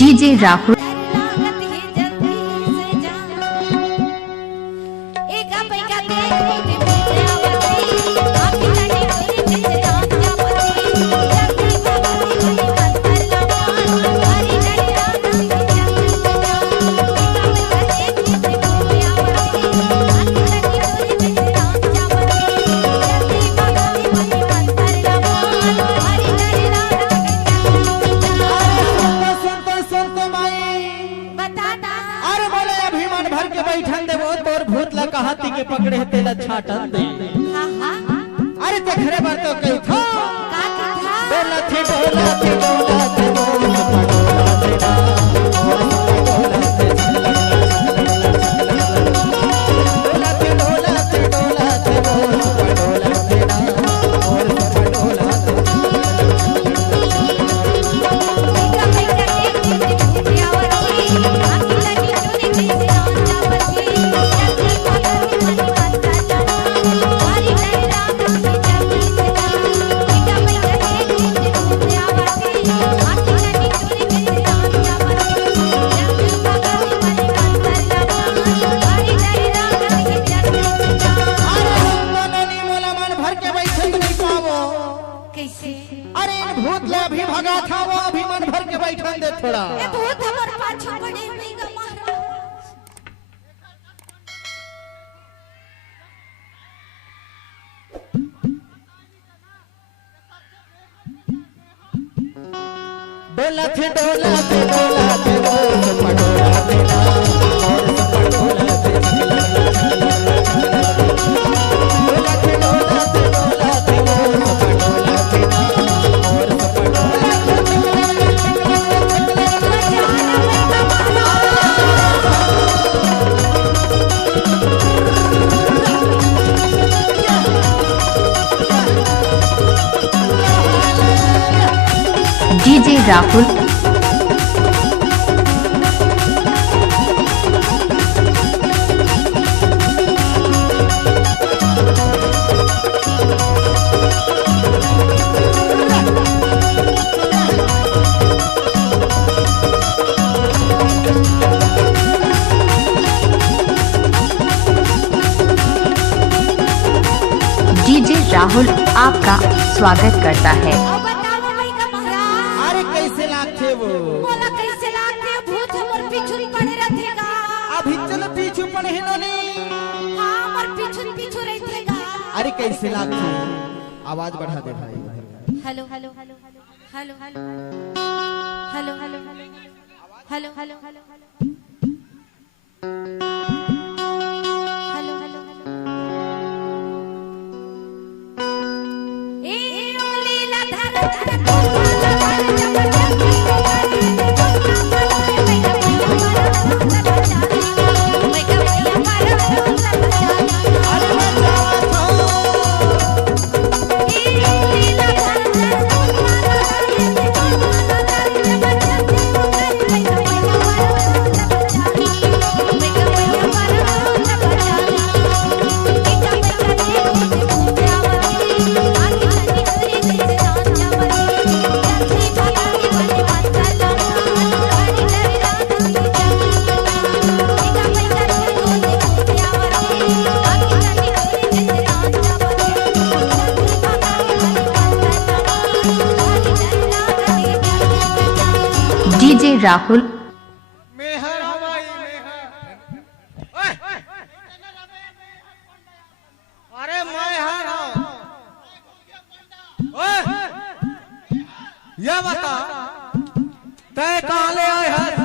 डीजे राहुल। हाथी के पकड़े तेला छाटन दे। अरे ते घरे बार तो कही था डोला थी डोला थी डोला थी भगा था वो अभी मन भर के बैठन दे थोड़ा। ए भूत हमर पाछू पड़े होईगा महाराज। डोला थे डोला थे डोला थे वो पटोला तेरा डीजे राहुल। डीजे राहुल आपका स्वागत करता है। अभी चल पीछू पड़े नोनी। हां हमर पीछू पीछू रहतेगा। अरे कैसे लागथे आवाज बढ़ा दे भाई। Hello hello hello hello hello hello hello hello hello hello ए उंगली ला धर डीजे राहुल। मेहर हवाई मेहर। अरे मेहर हो। ओए ये बता तय कहां ले आए है